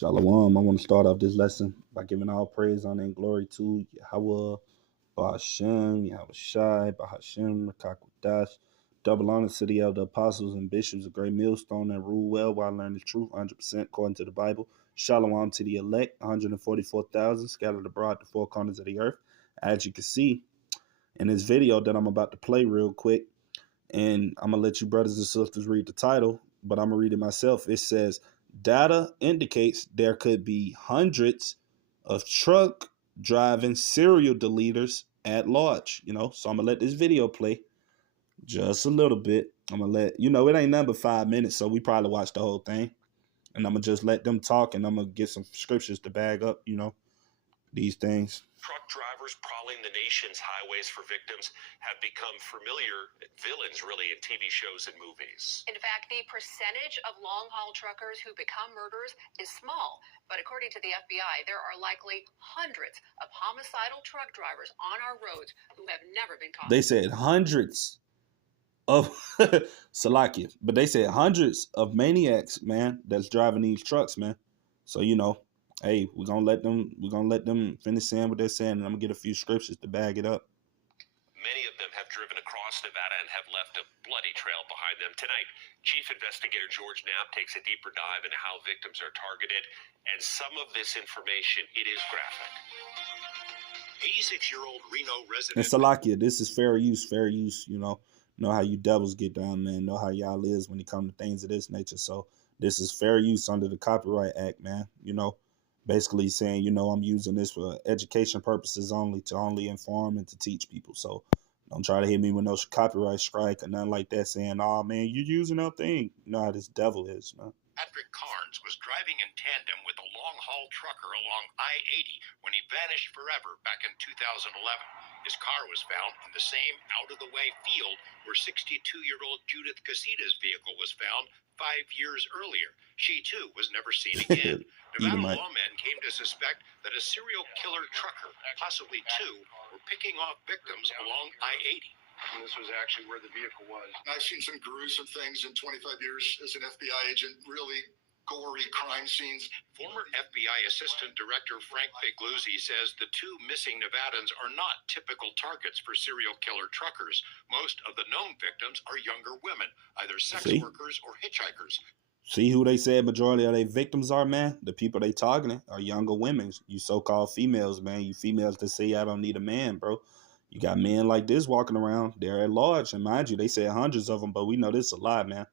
Shalom. I want to start off this lesson by giving all praise, honor, and glory to Yahweh, Ba'ashem, Yahweh Shai, Bahashem, Rakakwadash. Double honor to the elder apostles and bishops, a great millstone that rule well while learning the truth 100% according to the Bible. Shalom to the elect, 144,000 scattered abroad the four corners of the earth. As you can see in this video that I'm about to play real quick, and I'm going to let you brothers and sisters read the title, but I'm going to read it myself. It says, data indicates there could be hundreds of truck driving serial deleters at large, So I'm going to let this video play just a little bit. I'm going to let, it ain't nothing but 5 minutes, so we probably watch the whole thing. And I'm going to just let them talk, and I'm going to get some scriptures to bag up, these things. Truck drivers prowling the nation's highways for victims have become familiar villains, really, in TV shows and movies. In fact, the percentage of long-haul truckers who become murderers is small. But according to the FBI, there are likely hundreds of homicidal truck drivers on our roads who have never been caught. They said hundreds of Salakia, but they said hundreds of maniacs, man, that's driving these trucks, man. So hey, we're gonna let them finish saying what they're saying, and I'm gonna get a few scriptures to bag it up. Many of them have driven across Nevada and have left a bloody trail behind them. Tonight, Chief Investigator George Knapp takes a deeper dive into how victims are targeted, and some of this information, it is graphic. 86-year-old Reno resident. And Salakia, this is fair use, know how you devils get down, man. Know how y'all is when it comes to things of this nature. So this is fair use under the Copyright Act, man. Basically saying, I'm using this for education purposes only, to only inform and to teach people. So don't try to hit me with no copyright strike or nothing like that saying, oh, man, you're using our thing. You know how this devil is, man. Patrick Carnes was driving in tandem with a long-haul trucker along I-80 when he vanished forever back in 2011. His car was found in the same out-of-the-way field where 62-year-old Judith Casitas' vehicle was found 5 years earlier. She, too, was never seen again. Nevada lawmen came to suspect that a serial killer trucker, possibly two, were picking off victims along I-80. And this was actually where the vehicle was. I've seen some gruesome things in 25 years as an FBI agent, really gory crime scenes. Former FBI Assistant Director Frank Figluzzi says the two missing Nevadans are not typical targets for serial killer truckers. Most of the known victims are younger women, either sex workers or hitchhikers. See who they said majority of their victims are, man? The people they targeting are younger women. You so-called females, man. You females that say I don't need a man, bro. You got men like this walking around. They're at large. And mind you, they say hundreds of them, but we know this a lot, man.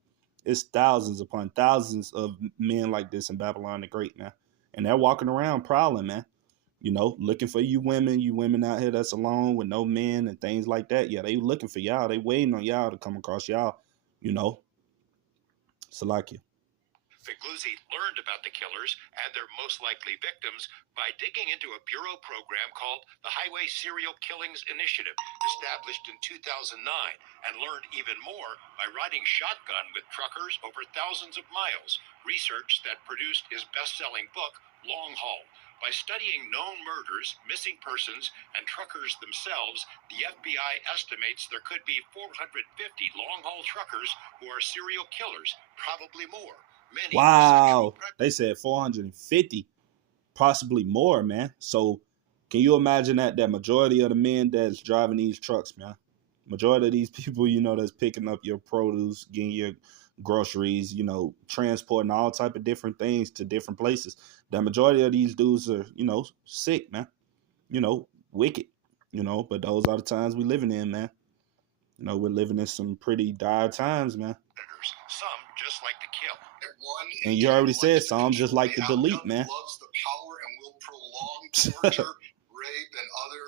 It's thousands upon thousands of men like this in Babylon the Great, man. And they're walking around prowling, man. Looking for you women out here that's alone with no men and things like that. Yeah, they looking for y'all. They waiting on y'all to come across y'all, Salakia. Figluzzi learned about the killers and their most likely victims by digging into a bureau program called the Highway Serial Killings Initiative, established in 2009, and learned even more by riding shotgun with truckers over thousands of miles, research that produced his best-selling book, Long Haul. By studying known murders, missing persons, and truckers themselves, the FBI estimates there could be 450 long-haul truckers who are serial killers, probably more. Wow, they said 450, possibly more, man. So can you imagine that majority of the men that's driving these trucks, man, majority of these people, that's picking up your produce, getting your groceries, transporting all type of different things to different places. The majority of these dudes are, sick, man, wicked, but those are the times we living in, man. We're living in some pretty dire times, man. Some just like to kill. And you already said some just like to delete, man. Loves the power and will prolong torture, rape, and other.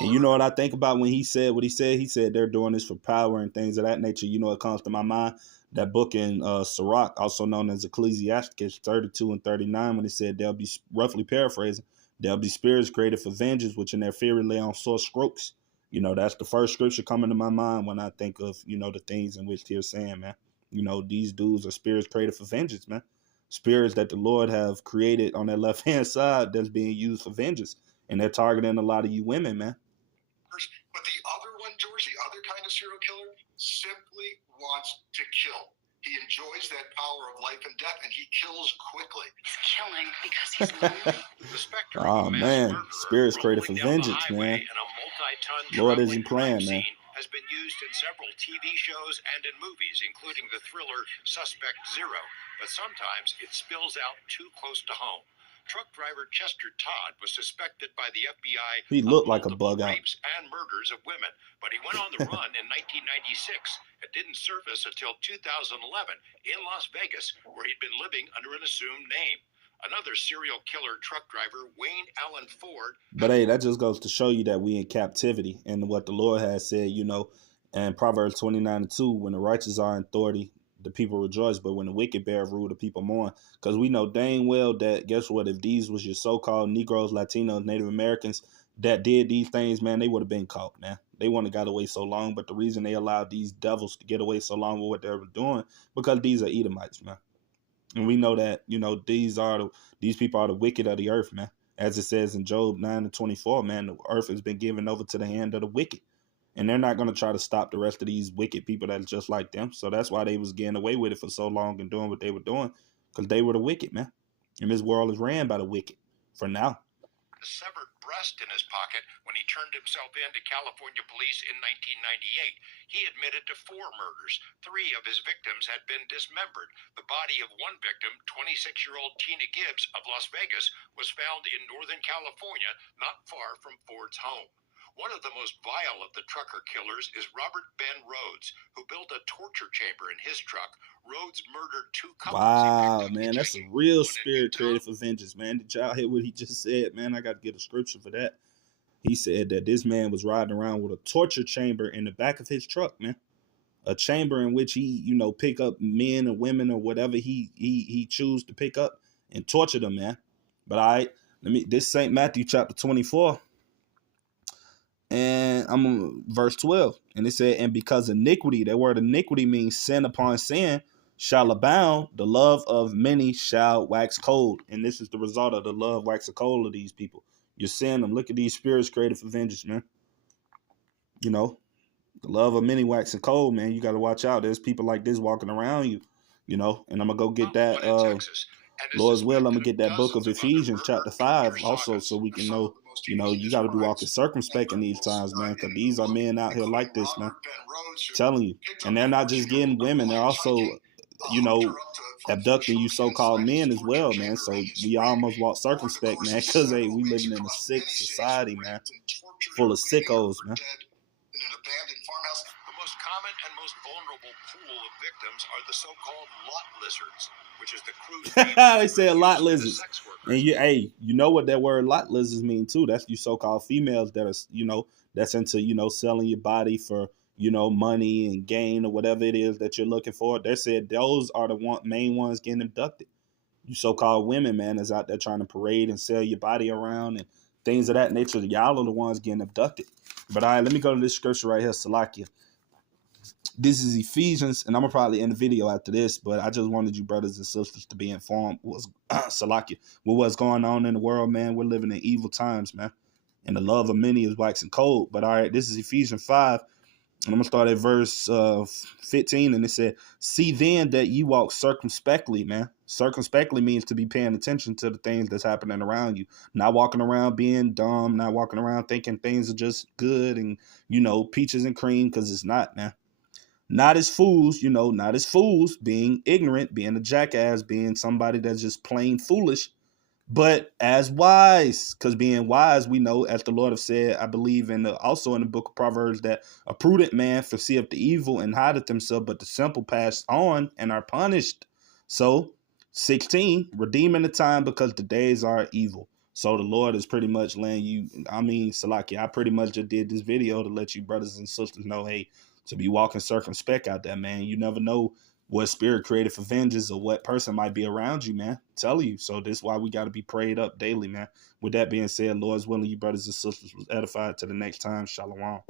And you know what I think about when he said what he said? He said they're doing this for power and things of that nature. It comes to my mind that book in Sirach, also known as Ecclesiasticus 32 and 39, when he said they'll be, roughly paraphrasing, there'll be spirits created for vengeance, which in their fury lay on sore strokes. That's the first scripture coming to my mind when I think of, the things in which they're saying, man. These dudes are spirits created for vengeance, man. Spirits that the Lord have created on their left-hand side that's being used for vengeance. And they're targeting a lot of you women, man. But the other one, George, the other kind of serial killer, simply wants to kill. He He enjoys that power of life and death, and he kills quickly. He's killing because he's lonely. The specter of Oh a mass man, murderer spirits created for rolling down the vengeance, highway man. in a multi-ton Lord traveling isn't playing, crime man. scene has been used in several TV shows and in movies, including the thriller Suspect Zero. But sometimes it spills out too close to home. Truck driver Chester Todd was suspected by the FBI He of looked like a multiple bug out. rapes and murders of women, but he went on the run in 1996 and didn't surface until 2011 in Las Vegas, where he'd been living under an assumed name. Another serial killer truck driver, Wayne Allen Ford. But hey, that just goes to show you that we in captivity, and what the Lord has said, you know, in Proverbs 29:2, when the righteous are in authority, the people rejoice, but when the wicked bear rule, the people mourn. Because we know dang well that, guess what, if these was your so-called Negroes, Latinos, Native Americans that did these things, man, they would have been caught, man. They wouldn't have got away so long, but the reason they allowed these devils to get away so long with what they were doing, because these are Edomites, man. And we know that, you know, these people are the wicked of the earth, man. As it says in Job 9:24, man, the earth has been given over to the hand of the wicked. And they're not going to try to stop the rest of these wicked people that's just like them. So that's why they was getting away with it for so long and doing what they were doing, because they were the wicked, man. And this world is ran by the wicked for now. A severed breast in his pocket when he turned himself in to California police in 1998. He admitted to 4 murders. 3 of his victims had been dismembered. The body of one victim, 26-year-old Tina Gibbs of Las Vegas, was found in Northern California, not far from Ford's home. One of the most vile of the trucker killers is Robert Ben Rhodes, who built a torture chamber in his truck. Rhodes murdered 2 couples. Wow, man, that's a real spirit created for vengeance, man. Did y'all hear what he just said, man? I got to get a scripture for that. He said that this man was riding around with a torture chamber in the back of his truck, man. A chamber in which he, you know, pick up men or women or whatever he choose to pick up and torture them, man. But all right, this St. Matthew chapter 24. And I'm on verse 12. And it said, and because iniquity, that word iniquity means sin upon sin, shall abound, the love of many shall wax cold. And this is the result of the love waxing cold of these people. You're seeing them. Look at these spirits created for vengeance, man. You know, the love of many waxing cold, man. You got to watch out. There's people like this walking around you, you know. And I'm going to go get that, Lord's will, I'm going to get that book of Ephesians chapter 5 also, so we can know, you know, you got to be walking circumspect in these times, man, because these are men out here like this, man. I'm telling you. And they're not just getting women. They're also, you know, abducting you so-called men as well, man. So we almost walk circumspect, man, because, hey, we living in a sick society, man, full of sickos, man. The most common and most vulnerable pool of victims are the so-called lot lizards, which is the crude they say a lot lizards. And you know what that word lot lizards mean too. That's you so-called females that are, you know, that's into, you know, selling your body for, you know, money and gain or whatever it is that you're looking for. They said those are the main ones getting abducted. You so-called women, man, is out there trying to parade and sell your body around and things of that nature. Y'all are the ones getting abducted. But all right, let me go to this scripture right here, Salakia. This is Ephesians, and I'm gonna probably end the video after this, but I just wanted you brothers and sisters to be informed with what's going on in the world, man. We're living in evil times, man, and the love of many is waxing cold. But all right, this is Ephesians 5, and I'm gonna start at verse 15, and it said, "See then that ye walk circumspectly," man. Circumspectly means to be paying attention to the things that's happening around you, not walking around being dumb, not walking around thinking things are just good and, you know, peaches and cream, because it's not, man. Not as fools, you know, not as fools, being ignorant, being a jackass, being somebody that's just plain foolish, but as wise, because being wise, we know, as the Lord have said, I believe also in the book of Proverbs, that a prudent man foreseeth the evil and hideth himself, but the simple pass on and are punished. So 16, redeeming the time because the days are evil. So the Lord is pretty much letting you, Salaki, I pretty much just did this video to let you brothers and sisters know, hey, to be walking circumspect out there, man. You never know what spirit created for vengeance or what person might be around you, man. Tell you. So this is why we got to be prayed up daily, man. With that being said, Lord's willing, you brothers and sisters was edified. To the next time. Shalom.